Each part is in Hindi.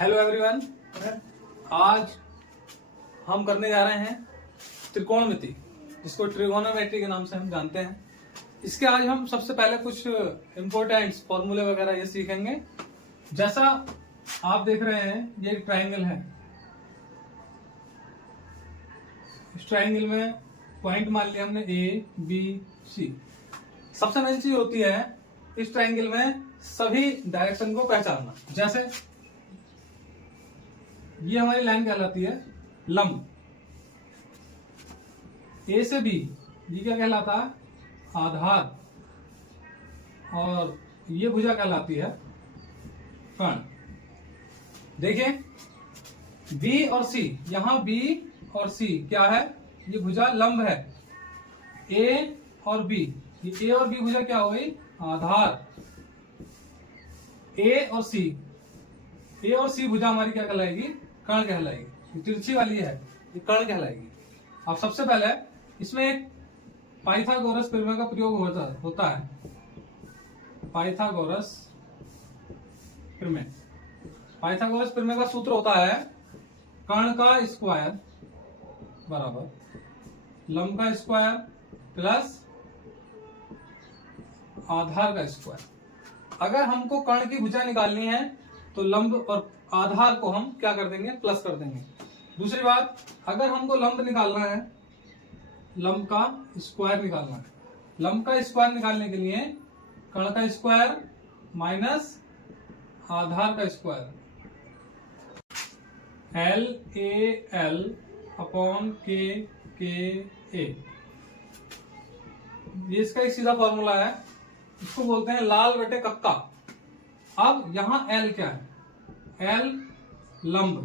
Hello everyone. आज हम करने जा रहे हैं त्रिकोणमिति, जिसको ट्रिगोनोमेट्री के नाम से हम जानते हैं। इसके आज हम सबसे पहले कुछ इम्पोर्टेंट फॉर्मूले वगैरह ये सीखेंगे। जैसा आप देख रहे हैं, ये एक ट्रायंगल है। इस ट्रायंगल में पॉइंट मान लिया हमने ए, बी, सी। सबसे मेन चीज होती है इस ट्रायंगल में सभी डायरेक्शन को पहचानना। जैसे ये हमारी लाइन कहलाती है लंब, ए से बी, ये क्या कहलाता है आधार, और ये भुजा कहलाती है कर्ण। देखिए बी और सी, यहां बी और सी क्या है, ये भुजा लंब है। ए और बी, ये ए और बी भुजा क्या हो गई आधार। ए और सी भुजा हमारी क्या कहलाएगी कर्ण कहलाएगी। ये तिरछी वाली है, ये कर्ण कहलाएगी। अब सबसे पहले इसमें एक पाइथागोरस प्रमेय का प्रयोग होता है। पाइथागोरस प्रमेय का सूत्र होता है कर्ण का स्क्वायर बराबर लंब का स्क्वायर प्लस आधार का स्क्वायर। अगर हमको कर्ण की भुजा निकालनी है तो लंब और आधार को हम क्या कर देंगे, प्लस कर देंगे। दूसरी बात, अगर हमको लंब निकालना है, लंब का स्क्वायर निकालना है, लंब का स्क्वायर निकालने के लिए कर्ण का स्क्वायर माइनस आधार का square, L A L upon के ए। ये इसका एक सीधा फॉर्मूला है, इसको बोलते हैं लाल बटे कक्का। अब यहां एल क्या है, एल लंब,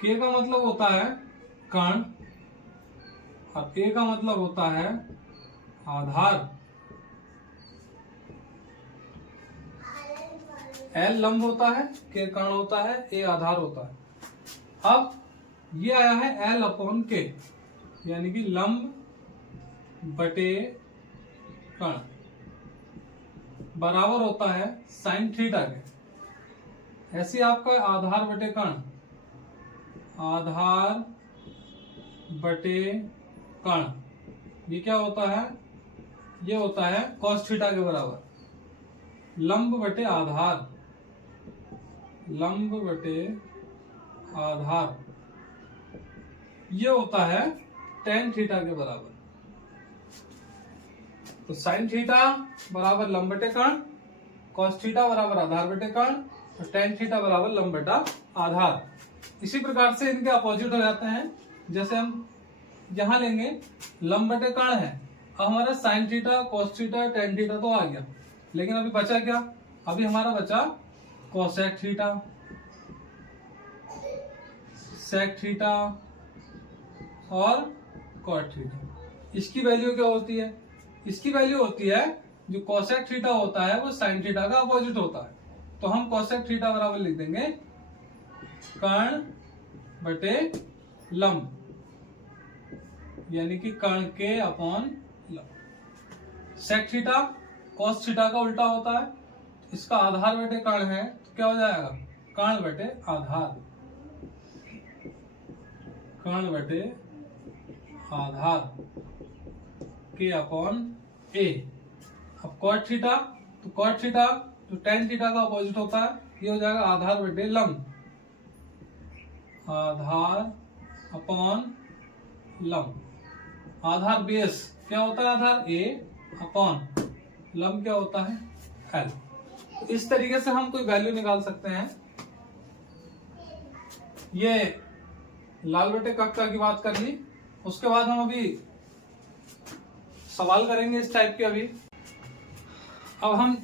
के का मतलब होता है कर्ण और ए का मतलब होता है आधार। एल लंब होता है, के कर्ण होता है, ए आधार होता है। अब ये आया है एल अपॉन के, यानी कि लंब बटे कर्ण बराबर होता है साइन थीटा के। ऐसे आपका आधार बटे कर्ण, आधार बटे कर्ण, ये क्या होता है, ये होता है कॉस थीटा के बराबर। लंब बटे आधार, लंब बटे आधार, ये होता है टेन थीटा के बराबर। तो साइन थीटा बराबर लंब बटे कर्ण, कॉस थीटा बराबर आधार बटे कर्ण, और टेन थीटा बराबर लंब बटा आधार। इसी प्रकार से इनके अपोजिट हो जाते हैं। जैसे हम यहां लेंगे लंब बटे कर्ण है, अब हमारा sine theta, cos theta, tan theta तो आ गया, लेकिन अभी बचा क्या, अभी हमारा बचा कोसेक थीटा, सेक थीटा और कॉट थीटा। इसकी वैल्यू क्या होती है, इसकी वैल्यू होती है जो कोसेक थीटा होता है वो साइन थीटा का अपोजिट होता है। तो हम कोसेक थीटा बराबर लिख देंगे कर्ण बटे लंब, यानी कि कर्ण के अपॉन लंब। सेक थीटा कॉस थीटा का उल्टा होता है, इसका आधार बटे कर्ण है तो क्या हो जाएगा कर्ण बटे आधार, कर्ण बटे आधार के अपॉन ए। अब कॉट थीटा, तो कॉट थीटा तो टेन थीटा का अपोजिट होता है, ये हो जाएगा आधार बटे लंब, आधार अपॉन लंब। आधार बेस क्या होता है, आधार ए अपॉन लंब क्या होता है एल। तो इस तरीके से हम कोई वैल्यू निकाल सकते हैं। ये लाल बटे कक्का की बात कर ली। उसके बाद हम अभी सवाल करेंगे इस टाइप के। अभी अब हम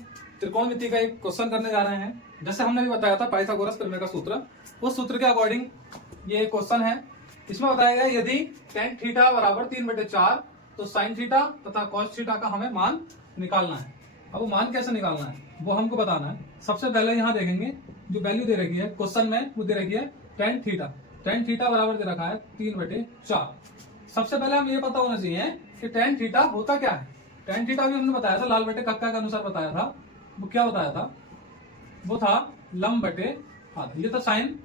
त्रिकोणमिति का एक क्वेश्चन करने जा रहे हैं। जैसे हमने भी बताया था पाइथागोरस प्रमेय का सूत्र, उस सूत्र के अकॉर्डिंग ये क्वेश्चन है। इसमें बताया गया यदि टेन थीटा बराबर 3/4 तो साइन थीटा तथा कॉस थीटा का हमें मान निकालना है। अब वो मान कैसे निकालना है वो हमको बताना है। सबसे पहले यहाँ देखेंगे जो वैल्यू दे रखी है क्वेश्चन में, वो दे रखी है टेन थीटा बराबर दे रखा है 3/4। सबसे पहले हम ये पता होना चाहिए कि टेन थीटा होता क्या है। टेन थीटा भी हमने बताया था, लाल बटे कक्का के अनुसार बताया था। वो क्या बताया था, वो था लंब बटे आधा। ये था साइन,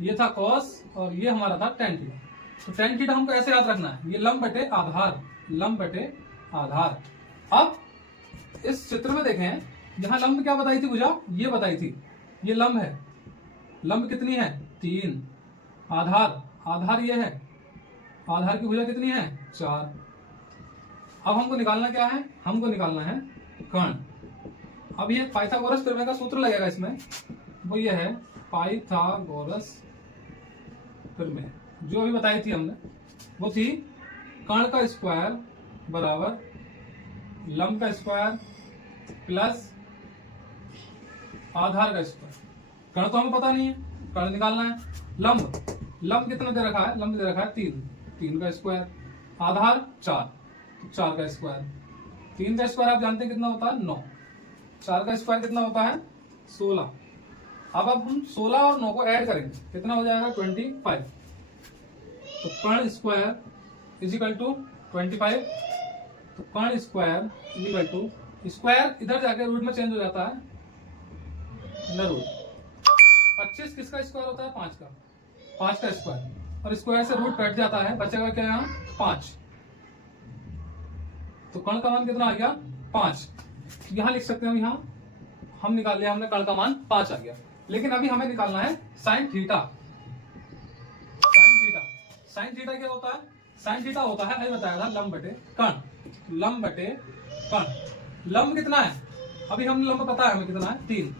ये था कॉस और ये हमारा था टेन थीटा। तो टेन थीटा हमको ऐसे याद रखना है, ये लंब बटे आधार, लंब बटे आधार। अब इस चित्र में देखें, जहां लंब क्या बताई थी भुजा, ये बताई थी, ये लंब है, लंब कितनी है 3, आधार, आधार ये है, आधार की भुजा कितनी है 4। अब हमको निकालना क्या है, हमको निकालना है कर्ण। अब ये पाइथागोरस प्रमेय का सूत्र लगेगा इसमें, वो ये है पाइथागोरस प्रमेय, जो अभी बताई थी हमने, वो थी कर्ण का स्क्वायर बराबर लंब का स्क्वायर प्लस आधार का स्क्वायर। कर्ण तो हमें पता नहीं है, कर्ण निकालना है। लंब, लंब कितना दे रखा है, लंब दे रखा है 3, 3 का स्क्वायर, आधार 4, 4 का स्क्वायर, 3 का स्क्वायर आप जानते हैं कितना होता है 9, 4 का स्क्वायर कितना होता है 16। अब हम 16 और 9 को ऐड करेंगे, कितना हो जाएगा 25। तो कर्ण स्क्वायर इज इक्वल टू 25, तो कर्ण square is equal to, square इधर जाके रूट में चेंज हो जाता है, अंडर रूट 25 किसका स्क्वायर होता है 5 का, 5 का स्क्वायर, और स्क्वायर से रूट कट जाता है, बचेगा क्या यहाँ 5। तो कर्ण का मान कितना आ गया 5। यहां लिख सकते हैं, यहाँ हम निकाल लिया हमने, कर्ण का मान 5 आ गया। लेकिन अभी हमें निकालना है sine theta. Sine theta, sine theta क्या होता है, साइन थीटा होता है, अभी बताया था लंब बटे कर्ण, लंब बटे कर्ण। लंब कितना है, अभी हमने लंब पता है हमें कितना है 3,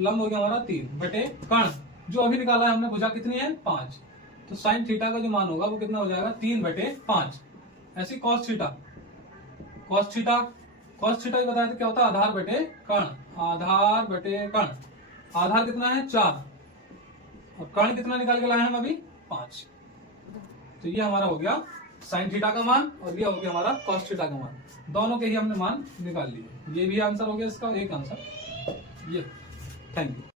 लंब हो गया हमारा 3 बटे कर्ण, जो अभी निकाला है हमने, भुजा कितनी है 5। तो साइन थीटा का जो मान होगा वो कितना हो जाएगा 3 बटे 5। ऐसी cos theta, cos theta, cos theta बताया था क्या होता है आधार बटे कर्ण, आधार बटे कर्ण। आधार कितना है 4 और कर्ण कितना निकाल के लाए हम अभी 5। तो ये हमारा हो गया साइन थीटा का मान और ये हो गया हमारा कॉस थीटा का मान, दोनों के ही हमने मान निकाल लिए। ये भी आंसर हो गया इसका, एक आंसर ये। Thank you.